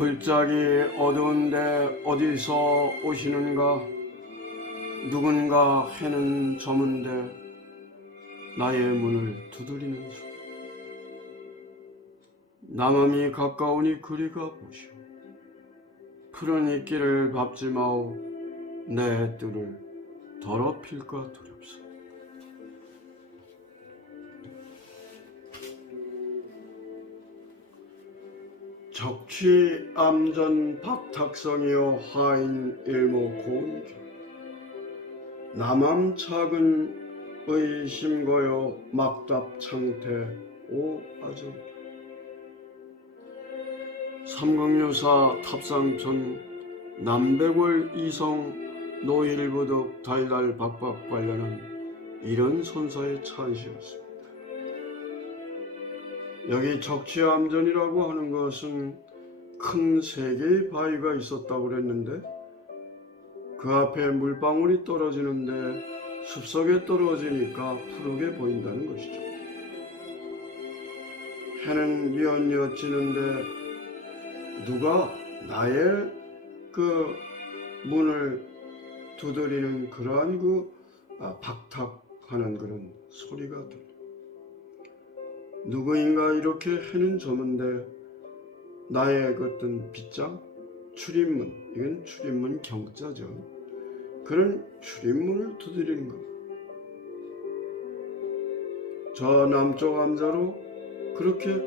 골짜기 어두운데 어디서 오시는가? 누군가 해는 저문데 나의 문을 두드리는 소리. 남함이 가까우니 그리 가보시오. 푸른 이끼를 밟지 마오. 내 뜰을 더럽힐까 두렵소. 적취 암전 박탁성이여 하인 일모 고운결. 남함 작은 의심거여 막답 창태 오 아정. 삼국유사 탑상천 남백월 이성 노일부득 달달 박박 관련한 이런 선사의 찬시였습니다. 여기 적취암전이라고 하는 것은 큰 3개의 바위가 있었다고 그랬는데 그 앞에 물방울이 떨어지는데 숲속에 떨어지니까 푸르게 보인다는 것이죠. 해는 뉘엿뉘엿 지는데 누가 나의 그 문을 두드리는 그러한 박탁하는 그런 소리가 들려요. 누구인가 이렇게 해는 저문데 나의 그 어떤 빗장, 출입문, 이건 출입문 경자죠. 그런 출입문을 두드리는 것. 저 남쪽 암자로 그렇게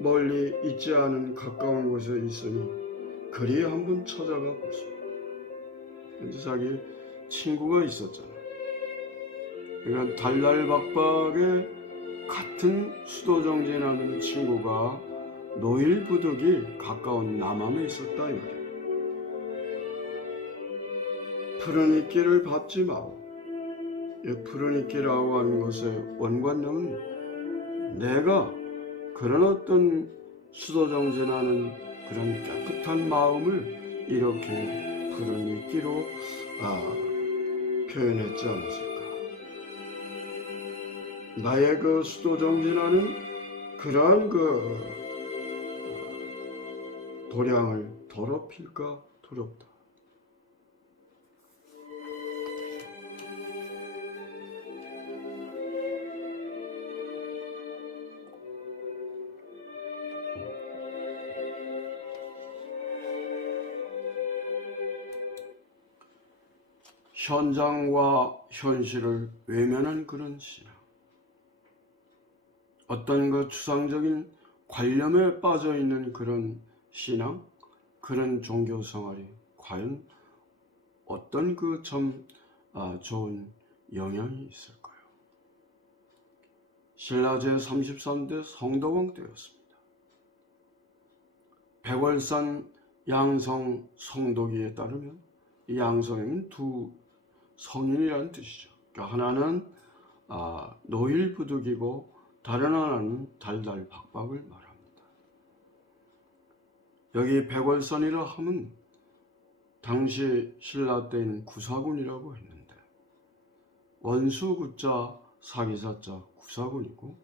멀리 있지 않은 가까운 곳에 있으니 그리 한번 찾아가 보소. 자기 친구가 있었잖아요. 그러니까 달달박박에 같은 수도정진하는 친구가 노일부득이 가까운 남함에 있었다 이 말이에요. 푸른 이끼를 밟지 마오. 이 푸른 이끼라고 하는 것의 원관념은 내가 그런 어떤 수도정진하는 그런 깨끗한 마음을 이렇게 푸른 이끼로 표현했지 않았을까. 나의 그 수도정진하는 그러한 도량을 더럽힐까 두렵다. 현장과 현실을 외면한 그런 신앙. 어떤 그 추상적인 관념에 빠져 있는 그런 신앙, 그런 종교 생활이 과연 어떤 그 참 좋은 영향이 있을까요? 신라 제33대 성덕왕 때였습니다. 백월산 양성 성도기에 따르면 이 양성에는 두 성인이라는 뜻이죠. 그러니까 하나는 노일부득이고 다른 하나는 달달박박을 말합니다. 여기 백월산이라 하면 당시 신라 때인 구사군이라고 했는데 원수구자 사기사자 구사군이고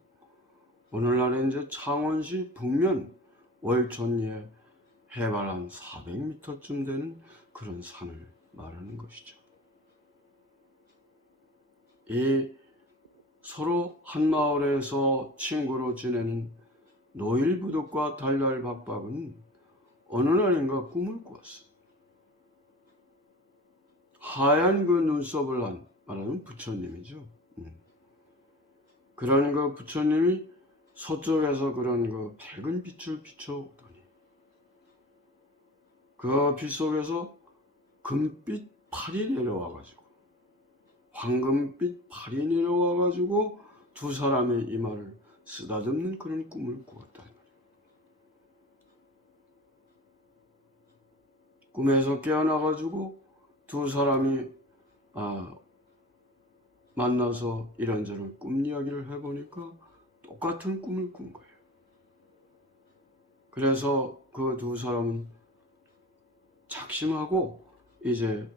오늘날에 이제 창원시 북면 월촌리에 해발 한 400m쯤 되는 그런 산을 말하는 것이죠. 이 서로 한 마을에서 친구로 지내는 노일부득과 달달박박은 어느 날인가 꿈을 꾸었어요. 하얀 그 눈썹을 한 말하는 부처님이죠. 그런 그 부처님이 서쪽에서 그런 그 밝은 빛을 비춰오더니 그 빛 속에서 금빛 팔이 내려와가지고 황금빛 팔이 내려와가지고 두 사람의 이마를 쓰다듬는 그런 꿈을 꾸었다. 꿈에서 깨어나가지고 두 사람이 만나서 이런저런 꿈 이야기를 해보니까 똑같은 꿈을 꾼 거예요. 그래서 그 두 사람은 작심하고 이제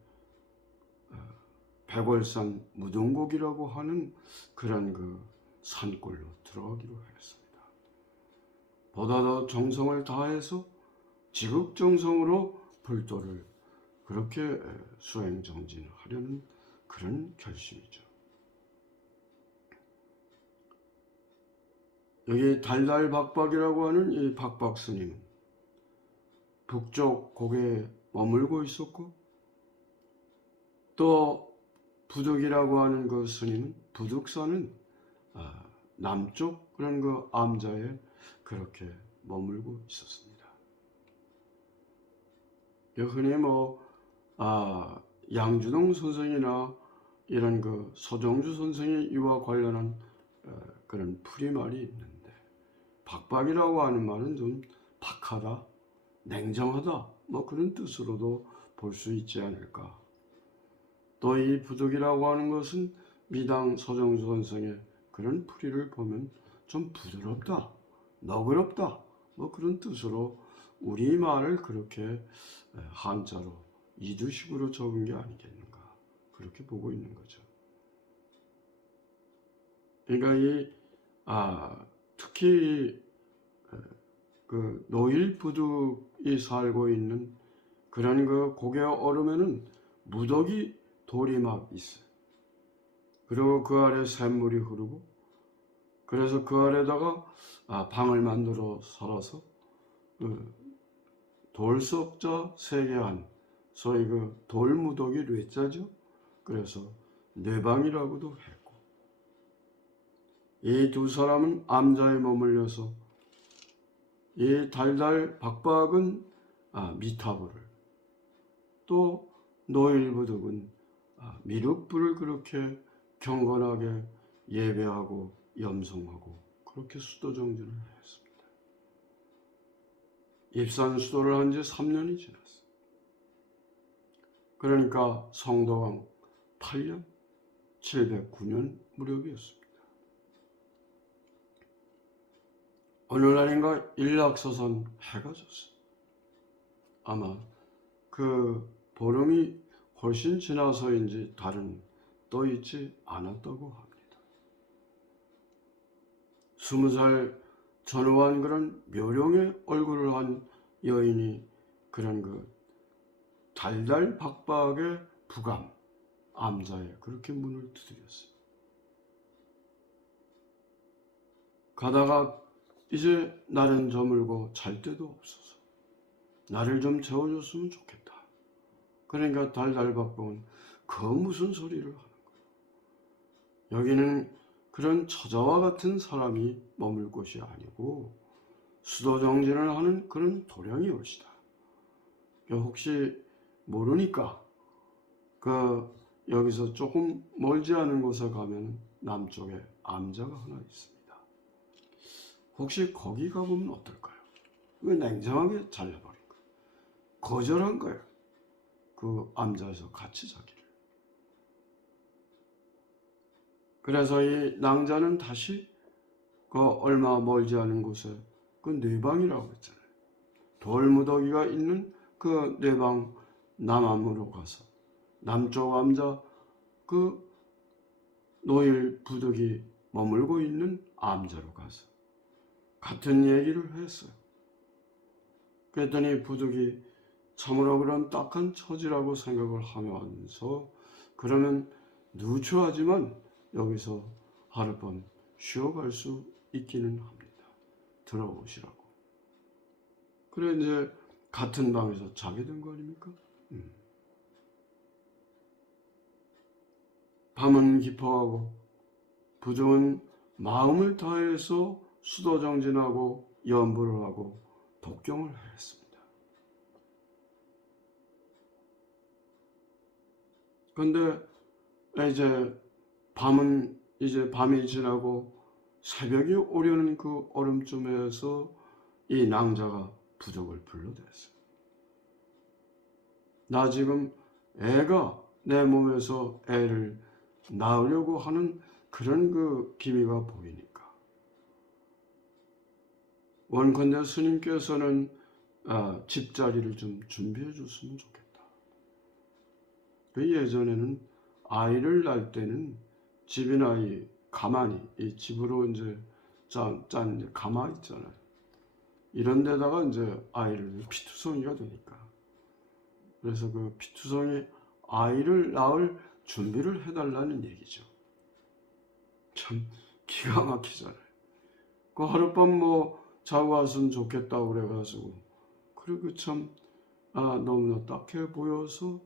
백월산 무등곡이라고 하는 그런 그 산골로 들어가기로 했습니다. 보다 더 정성을 다해서 지극정성으로 불도를 그렇게 수행 정진하려는 그런 결심이죠. 여기 달달박박이라고 하는 이 박박 스님은 북쪽 고개에 머물고 있었고, 또 부득이라고 하는 그 스님은 부득사는 남쪽 그런 그 암자에 그렇게 머물고 있었습니다. 흔히 양주동 선생이나 이런 그 서정주 선생의 이와 관련한 그런 풀이말이 있는데, 박박이라고 하는 말은 좀 박하다, 냉정하다 그런 뜻으로도 볼 수 있지 않을까. 또 이 부득이라고 하는 것은 미당 서정주 선생의 그런 풀이를 보면 좀 부드럽다, 너그럽다 그런 뜻으로 우리말을 그렇게 한자로 이두식으로 적은 게 아니겠는가, 그렇게 보고 있는 거죠. 그러니까 특히 그 노일부득이 살고 있는 그런 그 고개 얼음에는 무더기 돌이 막 있어요. 그리고 그 아래 샘물이 흐르고, 그래서 그 아래다가 방을 만들어 살아서 돌석자 세계한, 소위 그 돌무더기 뇌자죠. 그래서 뇌방이라고도 했고, 이 두 사람은 암자에 머물려서 이 달달 박박은 미타불을, 또 노일부득은 미륵불을 그렇게 경건하게 예배하고 염송하고 그렇게 수도정진을 했습니다. 입산수도를 한 지 3년이 지났어요. 그러니까 성도왕 8년 709년 무렵이었습니다. 어느 날인가 일락서선 해가 졌어요. 아마 그 보름이 훨씬 지나서인지 달은 떠 있지 않았다고 합니다. 20살 전후한 그런 묘령의 얼굴을 한 여인이 그런 그 달달박박의 부감 암자에 그렇게 문을 두드렸어요. 가다가 이제 날은 저물고 잘 데도 없어서 나를 좀 재워줬으면 좋겠다. 그러니까 달달박박은 그 무슨 소리를 하는 거예요. 여기는 그런 처자와 같은 사람이 머물 곳이 아니고 수도정진을 하는 그런 도량이 올시다. 혹시 모르니까 여기서 조금 멀지 않은 곳에 가면 남쪽에 암자가 하나 있습니다. 혹시 거기 가보면 어떨까요? 왜 냉정하게 잘라버린 거예요? 거절한 거예요. 그 암자에서 같이 자기를. 그래서 이 낭자는 다시 그 얼마 멀지 않은 곳에 그 뇌방이라고 했잖아요. 돌무더기가 있는 그 뇌방 남암으로 가서 남쪽 암자 그 노일 부득이 머물고 있는 암자로 가서 같은 얘기를 했어요. 그랬더니 부득이 참으로 그런 딱한 처지라고 생각을 하면서, 그러면 누추하지만 여기서 하룻밤 쉬어갈 수 있기는 합니다. 들어오시라고. 그래 이제 같은 방에서 자게 된 거 아닙니까? 밤은 깊어가고 부정은 마음을 다해서 수도정진하고 연부를 하고 독경을 했습니다. 그런데 이제 밤이 지나고 새벽이 오려는 그 얼음쯤에서 이 낭자가 부적을 불러댔어요. 나 지금 애가 내 몸에서 애를 낳으려고 하는 그런 그 기미가 보이니까 원컨대 스님께서는 집자리를 좀 준비해 줬으면 좋겠다. 그 예전에는 아이를 낳을 때는 집이나 가마니, 이 집으로 이제 짠 가마 있잖아요. 이런 데다가 이제 아이를 피투성이가 되니까. 그래서 그 피투성이 아이를 낳을 준비를 해달라는 얘기죠. 참 기가 막히잖아요. 그 하룻밤 뭐 자고 왔으면 좋겠다고 그래가지고, 그리고 참 너무나 딱해 보여서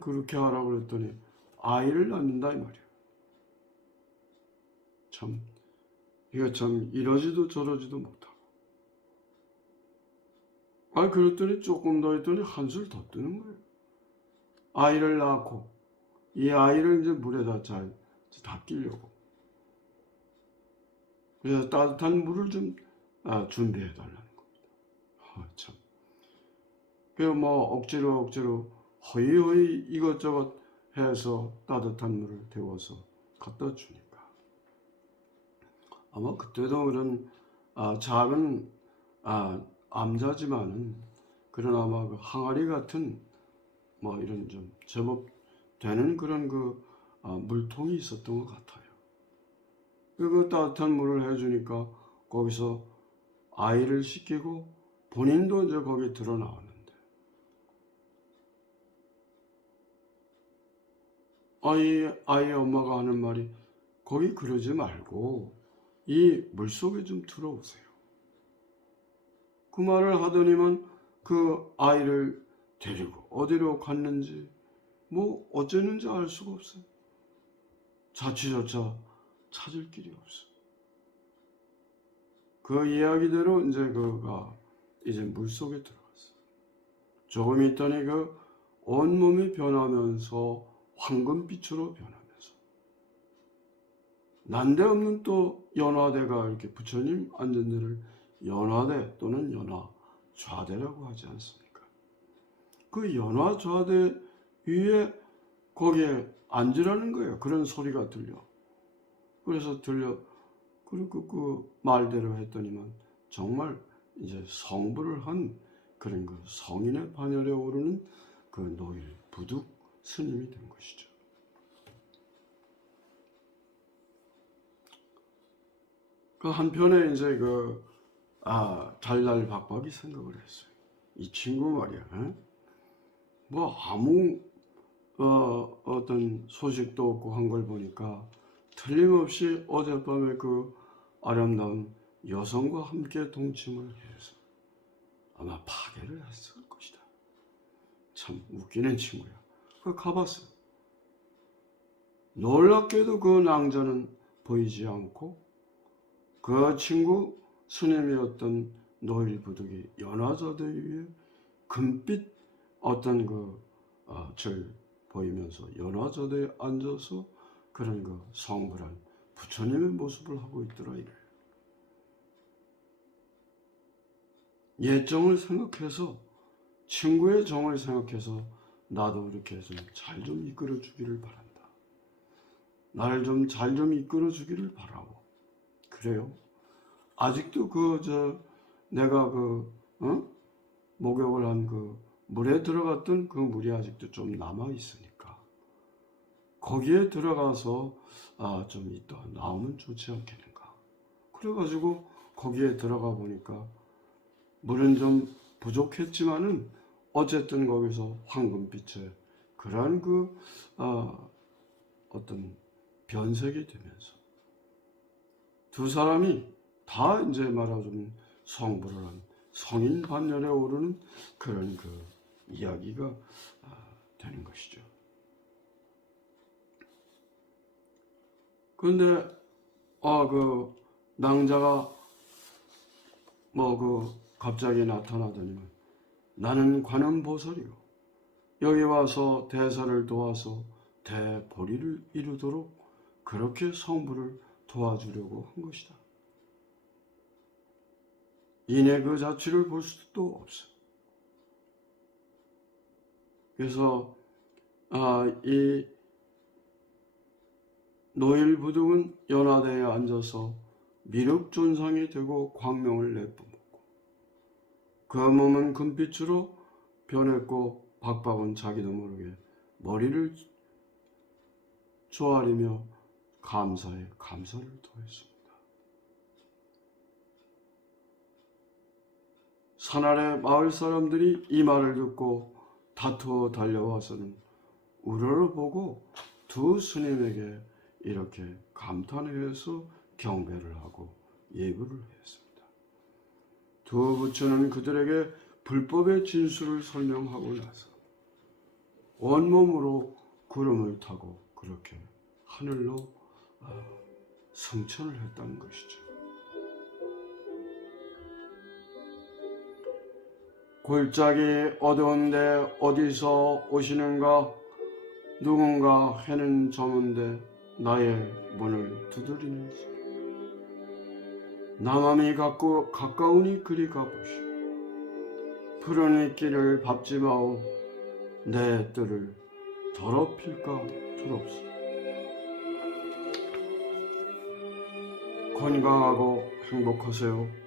그렇게 하라고 그랬더니 아이를 낳는다 이 말이에요. 참 이거 참 이러지도 저러지도 못하고. 그랬더니 조금 더 했더니 한술 더 뜨는 거예요. 아이를 낳고 이 아이를 이제 물에다 잘 닦이려고. 그래서 따뜻한 물을 좀 준비해 달라는 겁니다. 참. 그 뭐 억지로 허이허이 이것저것 해서 따뜻한 물을 데워서 갖다 주니까. 아마 그때도 그런 작은 암자지만은 그런 아마 그 항아리 같은 뭐 이런 좀 제법 되는 그런 그 물통이 있었던 것 같아요. 그 따뜻한 물을 해주니까 거기서 아이를 씻기고 본인도 이제 거기 들어 나왔는데, 아이 엄마가 하는 말이 거기 그러지 말고 이 물속에 좀 들어오세요. 그 말을 하더니만 그 아이를 데리고 어디로 갔는지 뭐 어쨌는지 알 수가 없어요. 자취조차 찾을 길이 없어. 그 이야기대로 이제 그가 이제 물속에 들어갔어. 조금 있더니 그 온몸이 변하면서 황금빛으로 변하면서, 난데없는 또 연화대가 이렇게 부처님 앉은 데를 연화대 또는 연화좌대라고 하지 않습니까? 그 연화좌대 위에 거기에 앉으라는 거예요. 그런 소리가 들려. 그래서 그리고 그 말대로 했더니만 정말 이제 성불을 한 그런 그 성인의 반열에 오르는 그 노일 부득 스님이 된 것이죠. 그 한편에 이제 달달박박이 생각을 했어요. 이 친구 말이야. 에? 뭐 아무 어떤 소식도 없고 한 걸 보니까 틀림없이 어젯밤에 그 아름다운 여성과 함께 동침을 해서 아마 파괴를 했을 것이다. 참 웃기는 친구야. 그 가봤어요. 놀랍게도 그 낭자는 보이지 않고 그 친구 스님이었던 노일부득이 연화자대 위에 금빛 어떤 절 보이면서 연화자대에 앉아서 그런 그 성불한 부처님의 모습을 하고 있더라 이래요. 옛정을 생각해서, 친구의 정을 생각해서 나도 이렇게 해서 잘 좀 이끌어 주기를 바란다. 나를 좀 잘 좀 이끌어 주기를 바라고. 그래요. 아직도 내가 목욕을 한 물에 들어갔던 그 물이 아직도 좀 남아 있으니까 거기에 들어가서 좀 이따 나오면 좋지 않겠는가. 그래가지고 거기에 들어가 보니까 물은 좀 부족했지만은 어쨌든 거기서 황금빛의 그러한 어떤 변색이 되면서 두 사람이 다 이제 말하자면 성불을 한 성인 반열에 오르는 그런 이야기가 되는 것이죠. 그런데 낭자가 갑자기 나타나더니만 나는 관음보살이요. 여기 와서 대사를 도와서 대보리를 이루도록 그렇게 성불을 도와주려고 한 것이다. 이내 그 자취를 볼 수도 없어. 그래서 이 노일부득은 연화대에 앉아서 미륵존상이 되고 광명을 내뿜었고 그 몸은 금빛으로 변했고 박박은 자기도 모르게 머리를 조아리며 감사에 감사를 더했습니다. 산 아래 마을 사람들이 이 말을 듣고 다투어 달려와서는 우러러보고 두 스님에게 이렇게 감탄해서 경배를 하고 예불을 했습니다. 두 부처는 그들에게 불법의 진수를 설명하고 나서 온몸으로 구름을 타고 그렇게 하늘로 승천을 했다는 것이죠. 골짜기 어두운데 어디서 오시는가? 누군가 해는 저문데 나의 문을 두드리는지. 남함이 가까우니 그리 가보시오. 푸른 이끼를 밟지 마오. 내 뜰을 더럽힐까 두렵소. 건강하고 행복하세요.